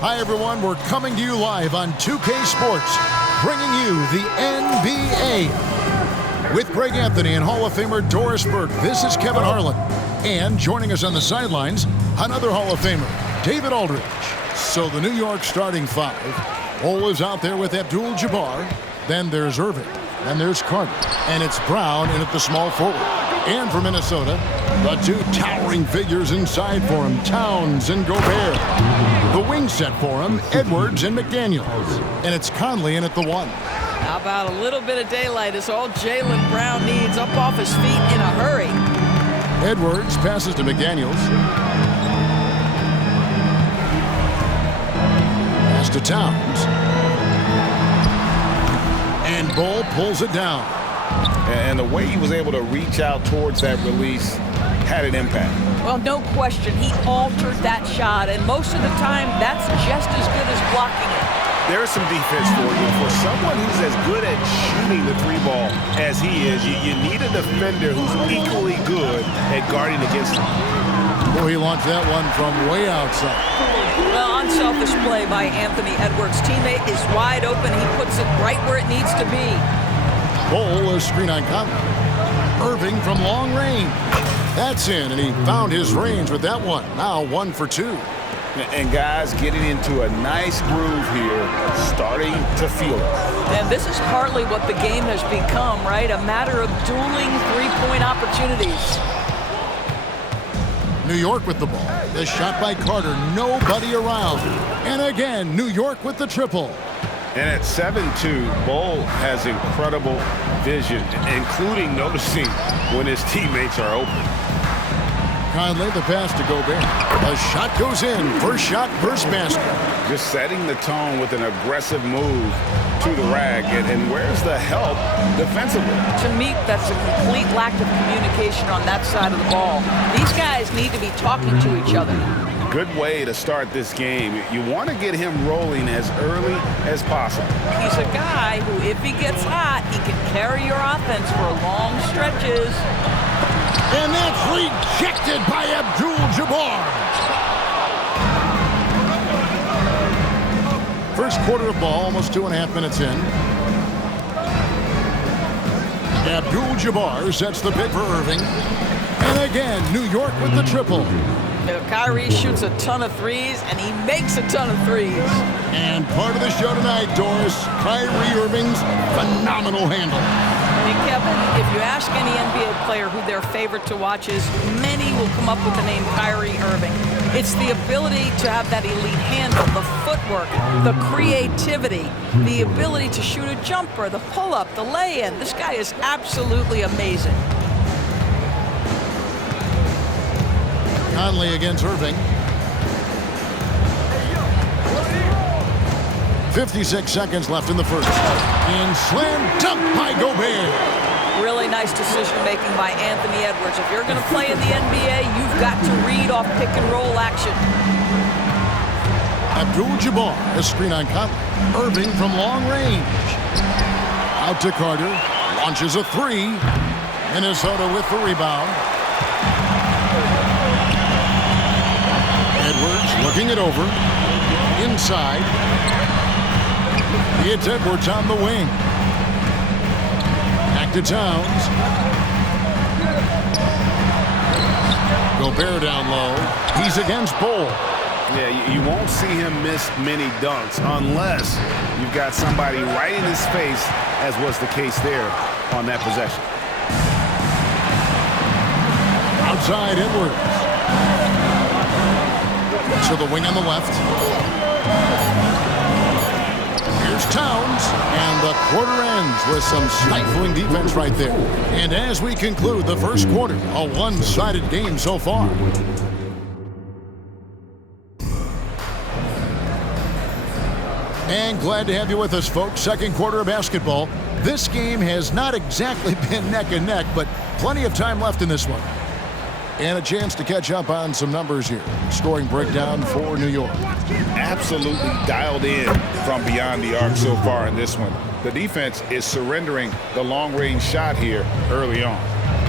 Hi, everyone. We're coming to you live on 2K Sports, bringing you the NBA. With Greg Anthony and Hall of Famer Doris Burke, this is Kevin Harlan. And joining us on the sidelines, another Hall of Famer, David Aldridge. So the New York starting five. Bol is out there with Abdul-Jabbar. Then there's Irving. Then there's Carter. And it's Brown in at the small forward. And for Minnesota, the two towering figures inside for him, Towns and Gobert. The wing set for him, Edwards and McDaniels. And it's Conley in at the one. How about a little bit of daylight is all Jaylen Brown needs, up off his feet in a hurry. Edwards passes to McDaniels. Pass to Towns. And Bol pulls it down. And the way he was able to reach out towards that release had an impact. Well, no question, he altered that shot, and most of the time, that's just as good as blocking it. There's some defense for you. For someone who's as good at shooting the three ball as he is, you need a defender who's equally good at guarding against him. Oh, he launched that one from way outside. Well, unselfish play by Anthony Edwards' teammate is wide open. He puts it right where it needs to be. Bol, a screen on Conley. Irving from long range. That's in, and he found his range with that one. Now 1 for 2. And guys getting into a nice groove here, starting to feel it. And this is partly what the game has become, right? A matter of dueling three-point opportunities. New York with the ball. The shot by Carter, nobody around. And again, New York with the triple. And at 7-2, Bol has incredible vision, including noticing when his teammates are open. Conley, the pass to Gobert. A shot goes in. First shot, first basket. Just setting the tone with an aggressive move to the rack. And where's the help defensively? To me, that's a complete lack of communication on that side of the ball. These guys need to be talking to each other. Good way to start this game. You want to get him rolling as early as possible. He's a guy who, if he gets hot, he can carry your offense for long stretches. And that's rejected by Abdul-Jabbar. First quarter of ball, almost 2.5 minutes in. Abdul-Jabbar sets the pick for Irving. And again, New York with the triple. Kyrie shoots a ton of threes, and he makes a ton of threes. And part of the show tonight, Doris, Kyrie Irving's phenomenal handle. Hey, Kevin, if you ask any NBA player who their favorite to watch is, many will come up with the name Kyrie Irving. It's the ability to have that elite handle, the footwork, the creativity, the ability to shoot a jumper, the pull-up, the lay-in. This guy is absolutely amazing. Conley against Irving. 56 seconds left in the first. And slam dunk by Gobert. Really nice decision-making by Anthony Edwards. If you're going to play in the NBA, you've got to read off pick-and-roll action. Abdul-Jabbar, a screen on Conley. Irving from long range. Out to Carter. Launches a three. Minnesota with the rebound. Edwards looking it over. Inside. It's Edwards on the wing. Back to Towns. Gobert down low. He's against Bol. Yeah, you won't see him miss many dunks unless you've got somebody right in his face, as was the case there on that possession. Outside Edwards. To the wing on the left. Here's Towns, and the quarter ends with some stifling defense right there. And as we conclude the first quarter, a one-sided game so far. And glad to have you with us, folks. Second quarter of basketball. This game has not exactly been neck and neck, but plenty of time left in this one. And a chance to catch up on some numbers here. Scoring breakdown for New York. Absolutely dialed in from beyond the arc so far in this one. The defense is surrendering the long-range shot here early on.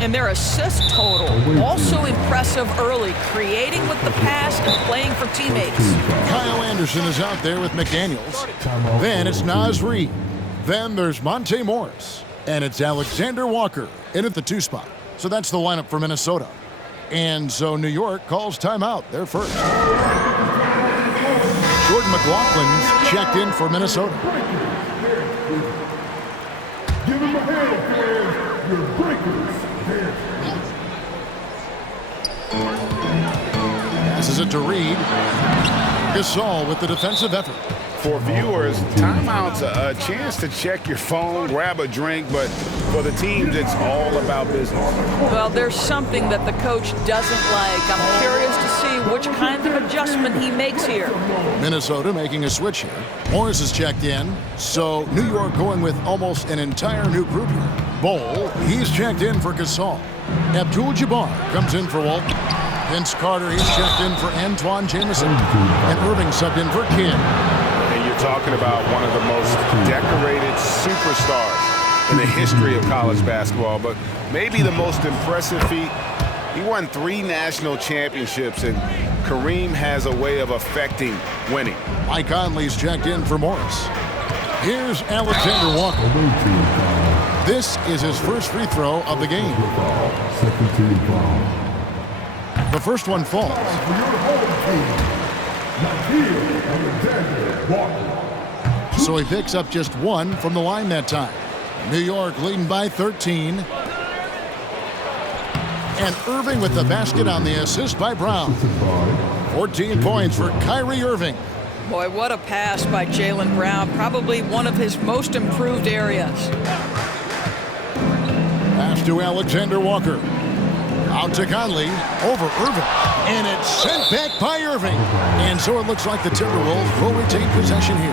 And their assist total, also impressive early, creating with the pass and playing for teammates. Kyle Anderson is out there with McDaniels. Then it's Naz Reid. Then there's Monte Morris. And it's Alexander Walker in at the 2 spot. So that's the lineup for Minnesota. And so New York calls timeout. They're first. Jordan McLaughlin's checked in for Minnesota. Give him a hand, fans. Your breakers. Passes it to Reid. Gasol with the defensive effort. For viewers, timeout's a chance to check your phone, grab a drink, but for the teams, it's all about business. Well, there's something that the coach doesn't like. I'm curious to see which kind of adjustment he makes here. Minnesota making a switch here. Morris is checked in, so New York going with almost an entire new group here. Bol, he's checked in for Gasol. Abdul-Jabbar comes in for Walton. Vince Carter, he's checked in for Antoine Jamison. And Irving subbed in for Kidd. And you're talking about one of the most decorated superstars in the history of college basketball, but maybe the most impressive feat. He won 3 national championships, and Kareem has a way of affecting winning. Mike Conley's checked in for Morris. Here's Alexander Walker. This is his first free throw of the game. The first one falls. So he picks up just 1 from the line that time. New York leading by 13. And Irving with the basket on the assist by Brown. 14 points for Kyrie Irving. Boy, what a pass by Jaylen Brown. Probably one of his most improved areas. Pass to Alexander Walker. Out to Conley, over Irving, and it's sent back by Irving. And so it looks like the Timberwolves will retain possession here.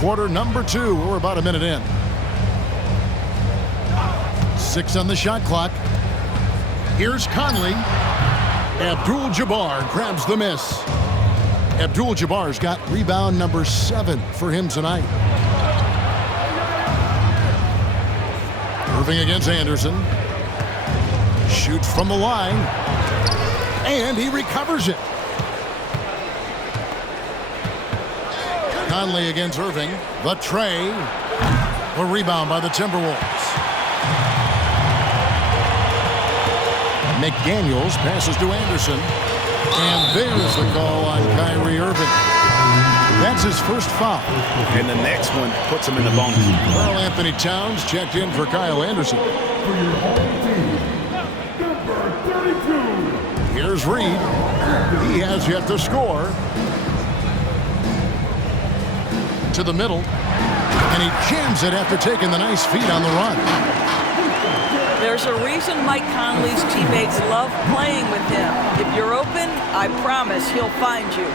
Quarter number 2, we're about a minute in. 6 on the shot clock. Here's Conley. Abdul-Jabbar grabs the miss. Abdul-Jabbar's got rebound number 7 for him tonight. Irving against Anderson. Shoots from the line. And he recovers it. Conley against Irving. The tray. The rebound by the Timberwolves. McDaniels passes to Anderson. And there's the call on Kyrie Irving. That's his first foul. And the next one puts him in the bonus. Karl Anthony Towns checked in for Kyle Anderson. Here's Reid. He has yet to score. To the middle. And he jams it after taking the nice feed on the run. There's a reason Mike Conley's teammates love playing with him. If you're open, I promise he'll find you.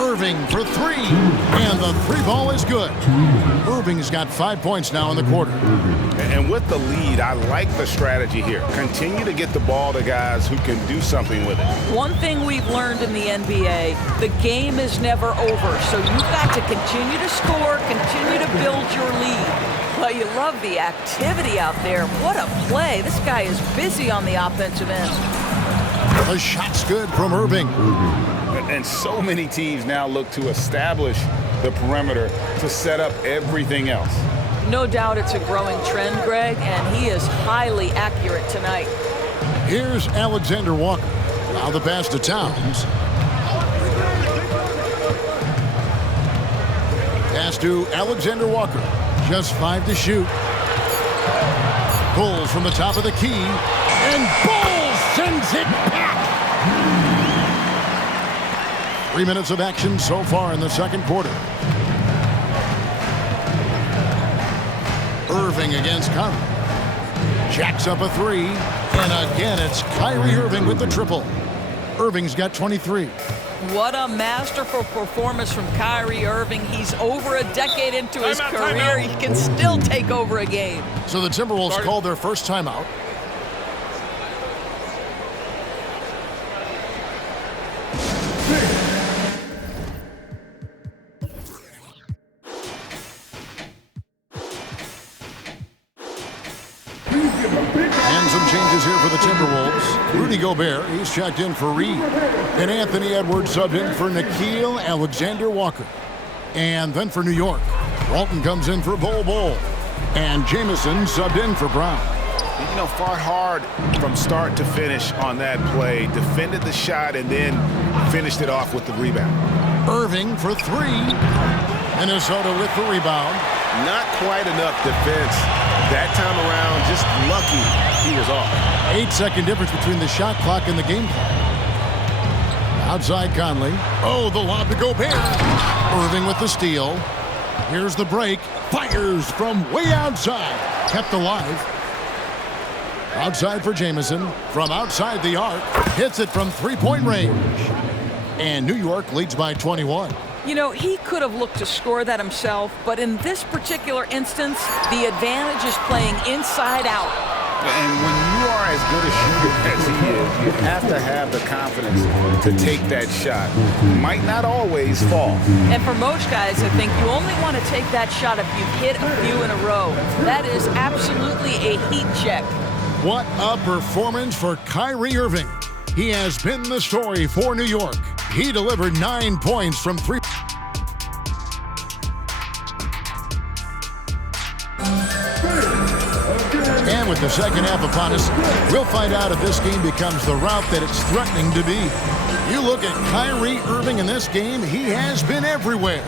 Irving for 3. And the 3 ball is good. Irving's got 5 points now in the quarter. And with the lead, I like the strategy here. Continue to get the ball to guys who can do something with it. One thing we've learned in the NBA, the game is never over. So you've got to continue to score, continue to build your lead. Well, you love the activity out there. What a play. This guy is busy on the offensive end. The shot's good from Irving. And so many teams now look to establish the perimeter to set up everything else. No doubt it's a growing trend, Greg, and he is highly accurate tonight. Here's Alexander Walker. Now the pass to Towns. Pass to Alexander Walker. Just 5 to shoot. Pulls from the top of the key. And Bol sends it back. 3 minutes of action so far in the second quarter. Irving against Conley. Jacks up a 3. And again, it's Kyrie Irving with the triple. Irving's got 23. What a masterful performance from Kyrie Irving. He's over a decade into his career. He can still take over a game. So the Timberwolves called their first timeout. Rudy Gobert, he's checked in for Reed. And Anthony Edwards subbed in for Nickeil Alexander-Walker. And then for New York, Walton comes in for Bol. And Jamison subbed in for Brown. You know, fought hard from start to finish on that play. Defended the shot and then finished it off with the rebound. Irving for three. Minnesota with the rebound. Not quite enough defense that time around. Just lucky he was off. 8-second difference between the shot clock and the game clock. Outside Conley. Oh, the lob to Gobert. Irving with the steal. Here's the break. Fires from way outside. Kept alive. Outside for Jamison. From outside the arc. Hits it from three-point range. And New York leads by 21. You know, he could have looked to score that himself, but in this particular instance, the advantage is playing inside out. And when you are as good a shooter as he is, you have to have the confidence to take that shot. Might not always fall. And for most guys, I think you only want to take that shot if you've hit a few in a row. That is absolutely a heat check. What a performance for Kyrie Irving. He has been the story for New York. He delivered 9 points from three. And with the second half upon us, we'll find out if this game becomes the route that it's threatening to be. You look at Kyrie Irving in this game, he has been everywhere.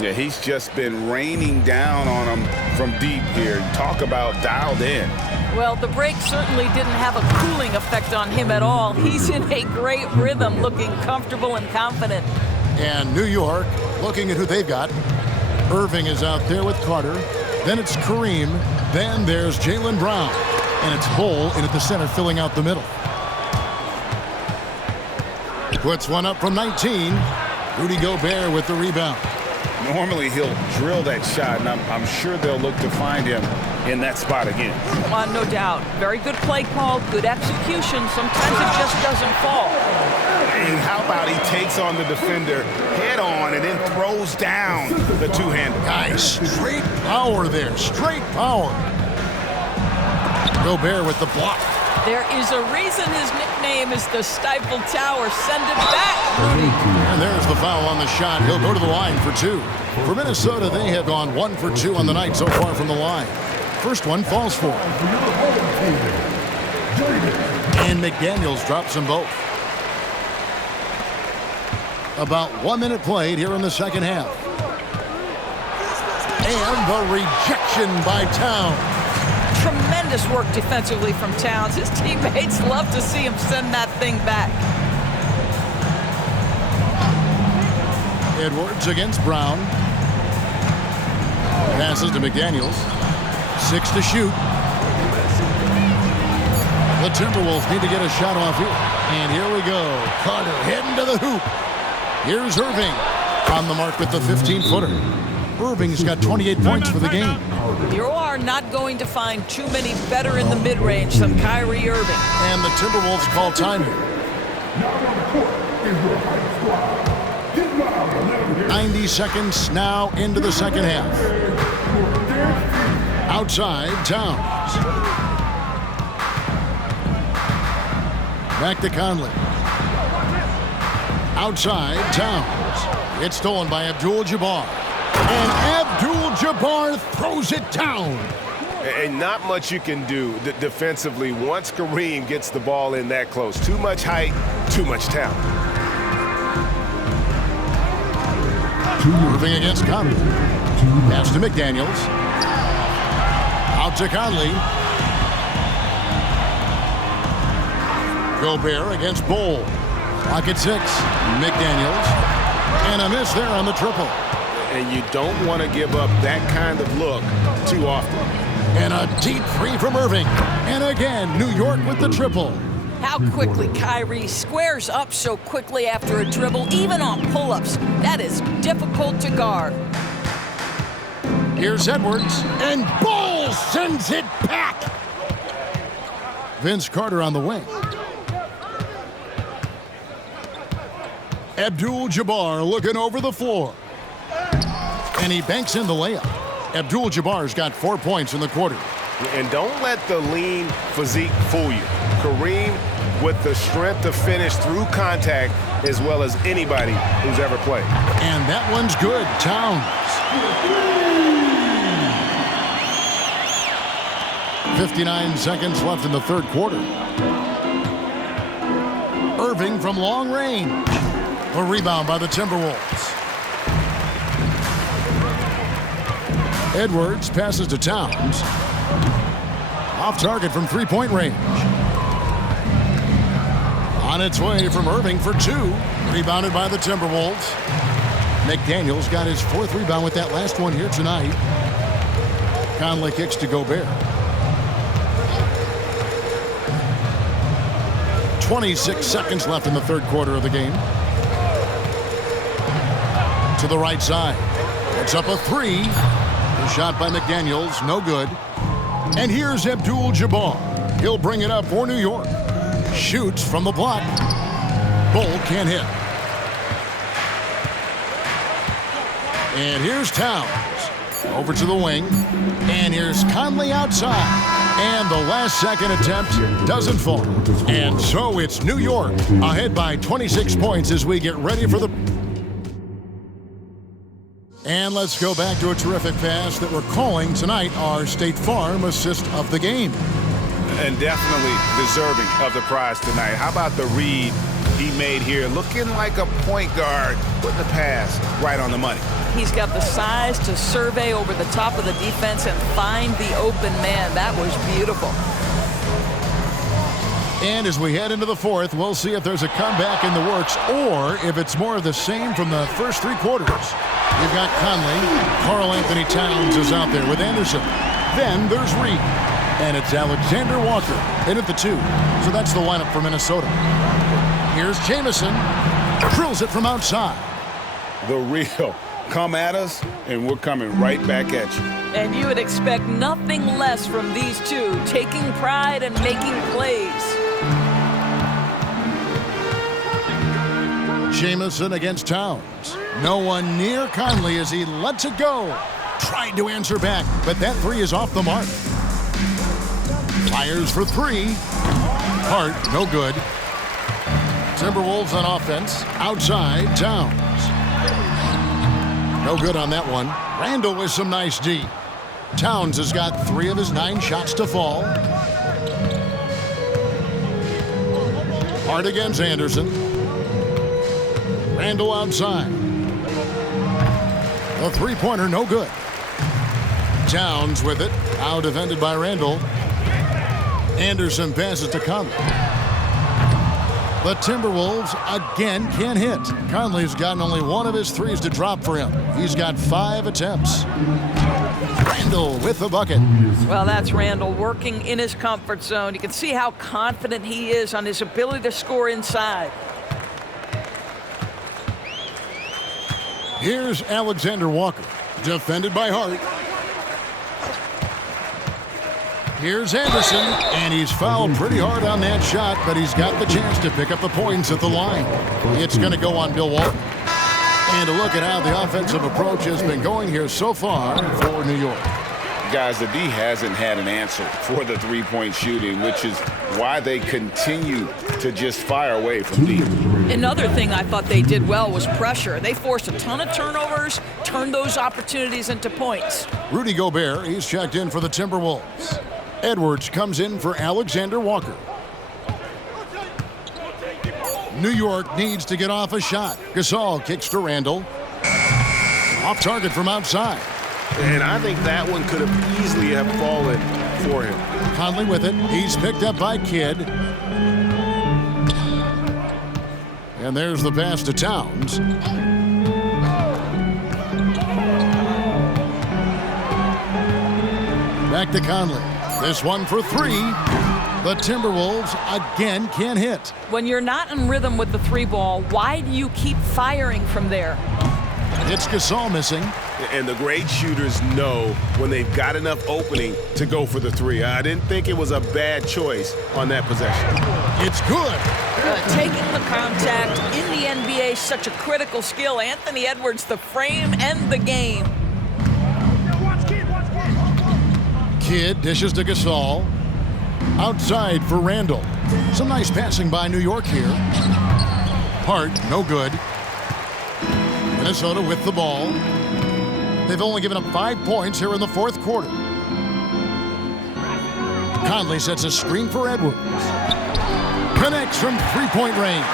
Yeah, he's just been raining down on him from deep here. Talk about dialed in. Well, the break certainly didn't have a cooling effect on him at all. He's in a great rhythm, looking comfortable and confident. And New York, looking at who they've got. Irving is out there with Carter. Then it's Kareem. Then there's Jaylen Brown. And it's Bol in at the center, filling out the middle. Puts one up from 19. Rudy Gobert with the rebound. Normally he'll drill that shot, and I'm sure they'll look to find him in that spot again. No doubt. Very good play call, good execution. Sometimes it just doesn't fall. And how about he takes on the defender head on and then throws down the two-hander. Nice. Straight power there. Straight power. Gobert with the block. There is a reason his nickname is the Stifle Tower. Send it back, Rudy. And there's the foul on the shot. He'll go to the line for two. For Minnesota, they have gone 1 for 2 on the night so far from the line. First one falls for. And McDaniels drops them both. About 1 minute played here in the second half. And the rejection by Towns. Tremendous work defensively from Towns. His teammates love to see him send that thing back. Edwards against Brown. Passes to McDaniels. 6 to shoot. The Timberwolves need to get a shot off here. And here we go. Carter heading to the hoop. Here's Irving on the mark with the 15-footer. Irving's got 28 points for the game. You are not going to find too many better in the mid-range than Kyrie Irving. And the Timberwolves call time here. 90 seconds now into the second half. Outside, Towns. Back to Conley. Outside, Towns. It's stolen by Abdul-Jabbar. And Abdul-Jabbar throws it down. And not much you can do defensively once Kareem gets the ball in that close. Too much height, too much talent. Irving against Conley. Pass to McDaniels. Out to Conley. Gobert against Bol. Pocket 6. McDaniels. And a miss there on the triple. And you don't want to give up that kind of look too often. And a deep three from Irving. And again, New York with the triple. How quickly Kyrie squares up so quickly after a dribble, even on pull-ups. That is difficult to guard. Here's Edwards. And Bol sends it back. Vince Carter on the wing. Abdul-Jabbar looking over the floor. And he banks in the layup. Abdul-Jabbar's got 4 points in the quarter. And don't let the lean physique fool you. Kareem with the strength to finish through contact as well as anybody who's ever played. And that one's good. Towns. 59 seconds left in the third quarter. Irving from long range. A rebound by the Timberwolves. Edwards passes to Towns. Off target from three-point range. On its way from Irving for two. Rebounded by the Timberwolves. McDaniels got his fourth rebound with that last one here tonight. Conley kicks to Gobert. 26 seconds left in the third quarter of the game. To the right side. It's up a three. The shot by McDaniels, no good. And here's Abdul-Jabbar. He'll bring it up for New York. Shoots from the block. Bull can't hit. And here's Towns. Over to the wing. And here's Conley outside. And the last second attempt doesn't fall. And so it's New York ahead by 26 points as we get ready for the... And let's go back to a terrific pass that we're calling tonight our State Farm assist of the game. And definitely deserving of the prize tonight. How about the read he made here? Looking like a point guard, putting the pass right on the money. He's got the size to survey over the top of the defense and find the open man. That was beautiful. And as we head into the fourth, we'll see if there's a comeback in the works or if it's more of the same from the first three quarters. You've got Conley. Karl Anthony Towns is out there with Anderson. Then there's Reed. And it's Alexander Walker in at the two. So that's the lineup for Minnesota. Here's Jamison. Drills it from outside. The real. Come at us, and we're coming right back at you. And you would expect nothing less from these two, taking pride and making plays. Jamison against Towns. No one near Conley as he lets it go. Tried to answer back, but that three is off the mark. Fires for three. Hart, no good. Timberwolves on offense. Outside, Towns. No good on that one. Randall with some nice D. Towns has got 3 of his 9 shots to fall. Hart against Anderson. Randall outside. The three-pointer, no good. Towns with it. Out defended by Randall. Anderson passes to Conley. The Timberwolves again can't hit. Conley's gotten only 1 of his threes to drop for him. He's got 5 attempts. Randall with the bucket. Well, that's Randall working in his comfort zone. You can see how confident he is on his ability to score inside. Here's Alexander Walker, defended by Hart. Here's Anderson, and he's fouled pretty hard on that shot, but he's got the chance to pick up the points at the line. It's going to go on Bill Walton. And to look at how the offensive approach has been going here so far for New York. Guys, the D hasn't had an answer for the three-point shooting, which is why they continue to just fire away from deep. Another thing I thought they did well was pressure. They forced a ton of turnovers, turned those opportunities into points. Rudy Gobert, he's checked in for the Timberwolves. Edwards comes in for Alexander Walker. New York needs to get off a shot. Gasol kicks to Randall. Off target from outside. And I think that one could have easily have fallen for him. Conley with it. He's picked up by Kidd. And there's the pass to Towns. Back to Conley. This one for 3. The Timberwolves again can't hit. When you're not in rhythm with the 3 ball, why do you keep firing from there? It's Gasol missing. And the great shooters know when they've got enough opening to go for the 3. I didn't think it was a bad choice on that possession. It's good. Taking the contact in the NBA is such a critical skill. Anthony Edwards, the frame and the game. Kidd dishes to Gasol. Outside for Randall. Some nice passing by New York here. Hart, no good. Minnesota with the ball. They've only given up 5 points here in the fourth quarter. Conley sets a screen for Edwards. Connects from three-point range.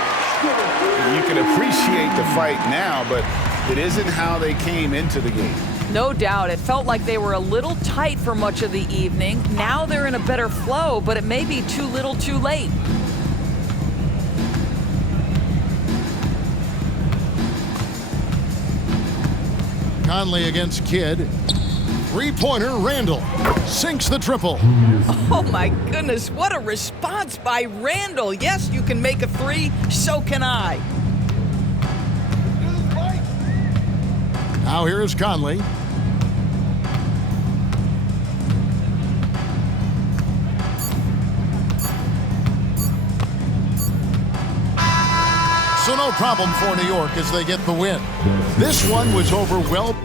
You can appreciate the fight now, but it isn't how they came into the game. No doubt. It felt like they were a little tight for much of the evening. Now they're in a better flow, but it may be too little too late. Conley against Kidd. Three-pointer, Randall. Sinks the triple. Oh my goodness, what a response by Randall. Yes, you can make a three, so can I. Now here is Conley. So no problem for New York as they get the win. This one was over well.